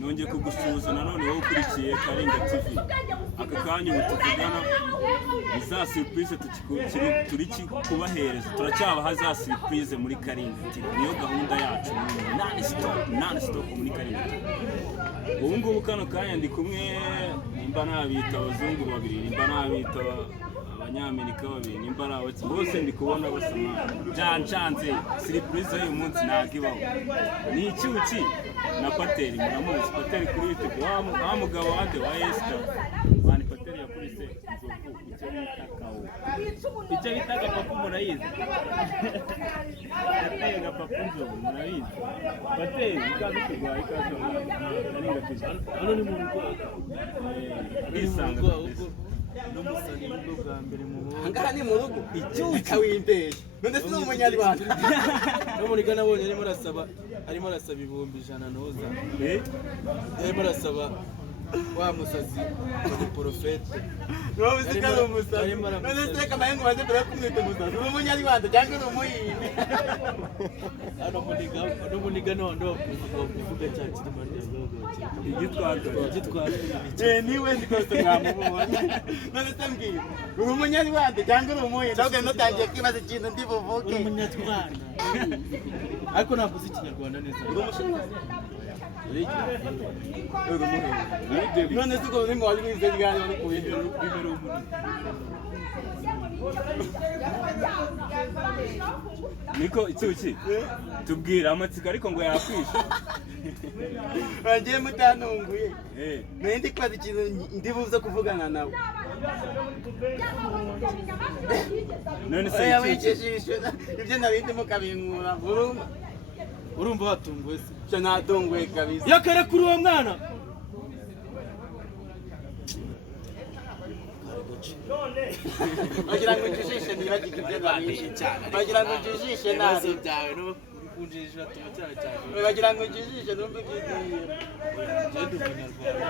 nongeye kugusuhuza nanone wowe ukurikiye Karinga TV. Aka kanya ubu tuvugana ni za surprise turi kubahereza, turacyabaha za surprise muri Karinga TV. Niyo gahunda yacu non stop muri Karinga TV. Ubu ngubu kano kanya ndi kumwe nimba nabita abazungu babiri, nimba nabita abanyamerika babiri, nimba nabati bose ndi kubona basama jancanze. Surprise y'uyu munsi nagibaho ni icyuki na Pateri. Muramuzi Pateri kuri YouTube, wa mugabo wande wa Esther bani Pateri yakurise inzovu icyo bita gapapu. Murayizi Pateri gapapu inzovu murayizi. Pateri ikaze kugwa ikaze Karinga TV. Hano ni mu rugo bisanga n'umusani n'ubwo bwa mbere mu rugo. Angana ni mu rugo icyuka w'imbeje none si umunyarwanda no muri Ghana nabonye arimo arasaba ibihumbi 100 noza arimo arasaba wa musazi wa profete no bizikara umusazi none se kama yangu baze bera kumwita umusazi umunyarwanda cyangwa umuyindi ano muniga ndo kuvuga cyane igitwaro niwe ndikose ngamubonye none se mbwira umunyarwanda cyangwa umuyindi ahubwo notangiye kwibaza ikintu ndi buvuge umunyarwanda ariko navuze ikinyarwanda neza none se ko urimo wari wize ryari wari kubindira bibero muri niko icyuki tubwira amatsiko ariko ngo yakwisha bagiye mutanunguye ndi kwaza ikintu ndibuze kuvugana nawe none se icyuki ibyo narindi mukabinkura urumva watunguwe se cyo natunguwe kabisa yakare kuri uwo mwana bagira ngo njijishe nibagike ibyo nabishe cyane bagira ngo njijishe nazo byawe no kunjijisha tumucyane cyane bagira ngo njijishe numve byigiye genda umunyarwanda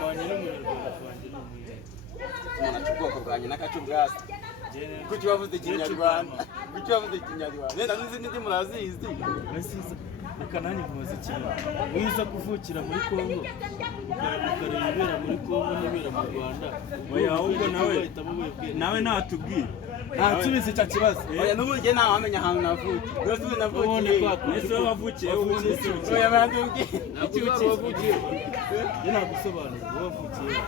none n'umunyarwanda wanjye n'umunyarwanda cyubwoko bwanjye nakacubwasa kuki wavuze ikinyarwanda nenda n'izindi ndi murazizi urasiza ukananye mubaze cyane wiza kuvukira muri Kongo ukareba ibera muri Kongo n'ibera mu Rwanda oya ahubwo nawe natubwira ntatubize cya kibazo oya n'umujye nawe amenya ahantu navukiye rwose ubu navukiye ese wavukiye oya bandubwiye icyuki wavukiye ye nagusobanura wavukiye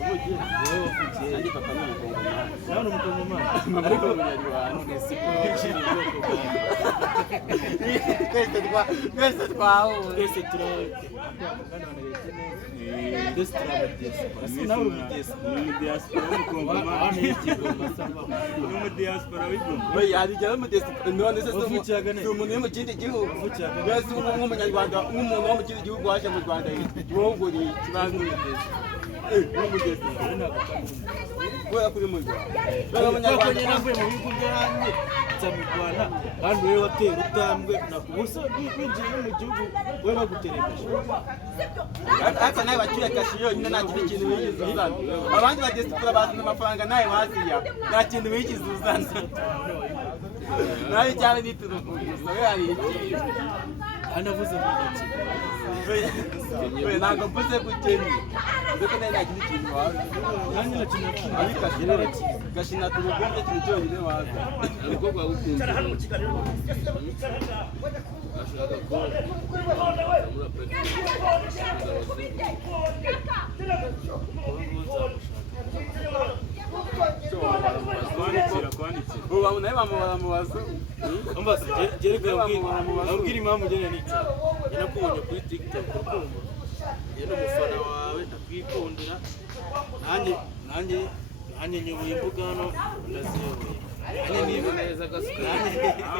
Andi papa no mukongomani. Nawe no mukongomani. Ariko umunyarwanda none siko ukiri bwoko bwa. Twese twahuye. Twese turahuye. Twese turahuye. Nawe uri mu diaspora w'umukongomani y'ikigoma samba. Uri mu diaspora w'igoma. Oya ari mu diaspora none se umuntu wo mu kindi gihugu. Twese nk'umunyarwanda nk'umuntu wo mu kindi gihugu waje mu Rwanda yitwa ikibanza Wala kuri mu Rwanda abanyarwanda navuye mu bihugu byo hanze cya mu Rwanda kandi wewe watera utambwe nakubusa kwinjira mu gihugu wewe baguterekeje aka nawe bacyuye kashiyo nyine nta kintu wigize uzana abandi badesipura bazana amafaranga nawe waziya nta kintu wigize uzana nawe cyane niturukugusa we hari iki anavuze mu ntoki we ntabwo mvuze gukeni ndetse nawe nta kintu waza nanjye nakina ariko gashina turugombe kintu cyonyine waza ariko gwagukunda ashaka ko ubu nawe bamubara mu bazu ambase gereka abwira impamvu ugene n'iki yanakubonye kuri TikTok urukundo yeno umufana wawe ndakwikundira nanjye nyoboye imbuga hano ndaziyoboye nanjye niba neza gasuka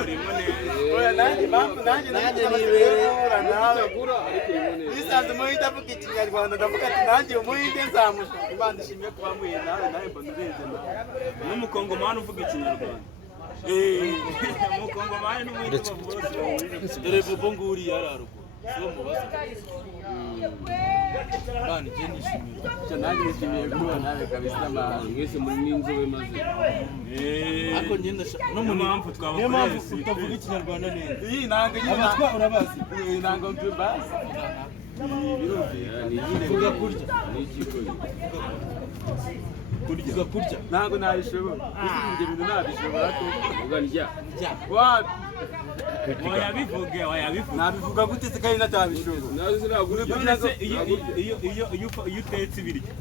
urimo neza oya nanjye nibereye uragura ariko urimo neza bisanzwe muhita avuga ikinyarwanda ndavuga ati nanjye umuhinde nzamushaka Imana ishimye kuba muhinde nawe mbona urenze n'umukongomani uvuga ikinyarwanda umukongomani n'umuhinde bose dore bobo nguri yararuko Bana je nishimiye. Nanjye nishimiye kuba nawe kabisa mwese muri n'inzobe maze. Ako ngenda no mu mpamvu twabakoreye utavuga ikinyarwanda neza. Iyi ntango nyine abatwa urabazi. Iyi ntango mbibazi. Vuga kurya. Kurya. Ntango nabishobora. Ibyo bintu nabishobora ko Vuga ndya. Wapi? Wayabivuge. Nabivuga gute se kandi natabishobora. Nazo sinagura iyo utetse ibiryo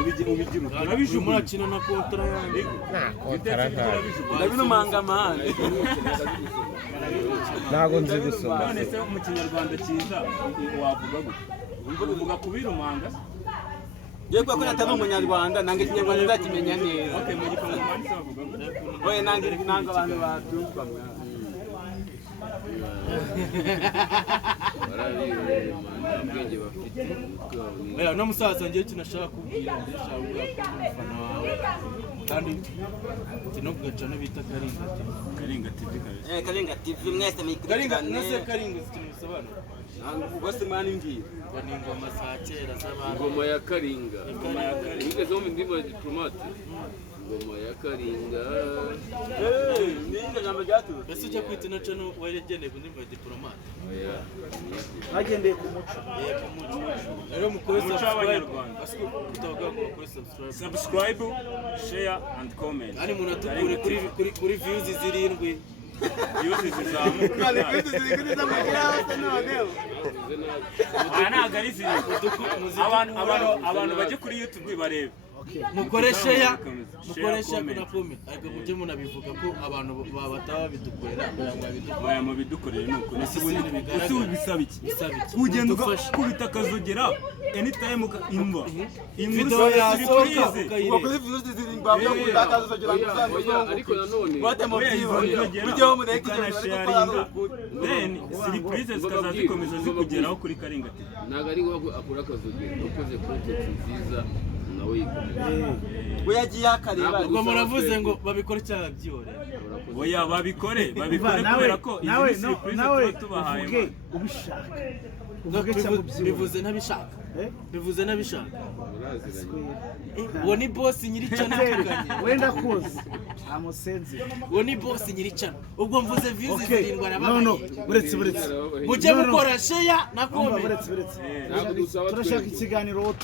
ubigira Urabijuma urakina na kontra yanjye. Ndabino mangamane. Ntago nzi gusoma. None se mu kinyarwanda cyiza wavuga gute? Uvuga kubirumanga? Ye kwa kwenda tabu umunyarwanda nange kinyarwanda ndakimenya neza. Okay, mu gikongo se bavuga gute? Oye nange abantu batumva mwa. ubwenge bafite. Oya no musaza ngiye kinashaka kubwira ndashaka kuvuga ko umufana wawe kandi kino kugacana bita Karinga TV kabisa. Karinga TV mwese Karinga nase Karinga zikimusobanura. Ubase mani mbwira. Bani ingoma za kera z'abantu. Ingoma ya Karinga. Ingoma zo mu ndimo ya diplomate. Ingoma ya Karinga. Ninga jambo ryatu. Ese ujya kwitina cano waregeneye kundimba diplomate. Oya. Hagendeye ku muco. Ku muco. Rero mukore subscribe. Asiko utavuga ngo mukore subscribe. Subscribe, share and comment. Ari munatukure kuri views zirindwi. Views zizamuka. Kale views zirindwi zamugira hose noneho. Ntabwo ari ziri. Abantu baje kuri YouTube barebe. Mukoresheya kuna pome ariko mujye munabivuga ko abantu bataba bidukorera baya mu bidukorera nuko ese ubisaba iki kugenda kubita kazogera anytime imva video yasohoka kuri views zirimba byo kudakazogera ariko nanone bate mu video mureke then surprise zikazazikomeza zikugeraho kuri Karinga TV ntago ari akora kazogera ukoze content nziza nawe yikomeza we yagiye akareba ngo muravuze ngo babikore cyangwa byore oya babikore kubera ko iyi surprise tubahaye ubishaka bivuze ntabishaka uwo ni boss nyiri cana wenda kuzi amusenze uwo ni boss nyiri cana ubwo mvuze views zirindwa arabaye no buretse mujye mukora share na comment buretse turashaka ikiganiro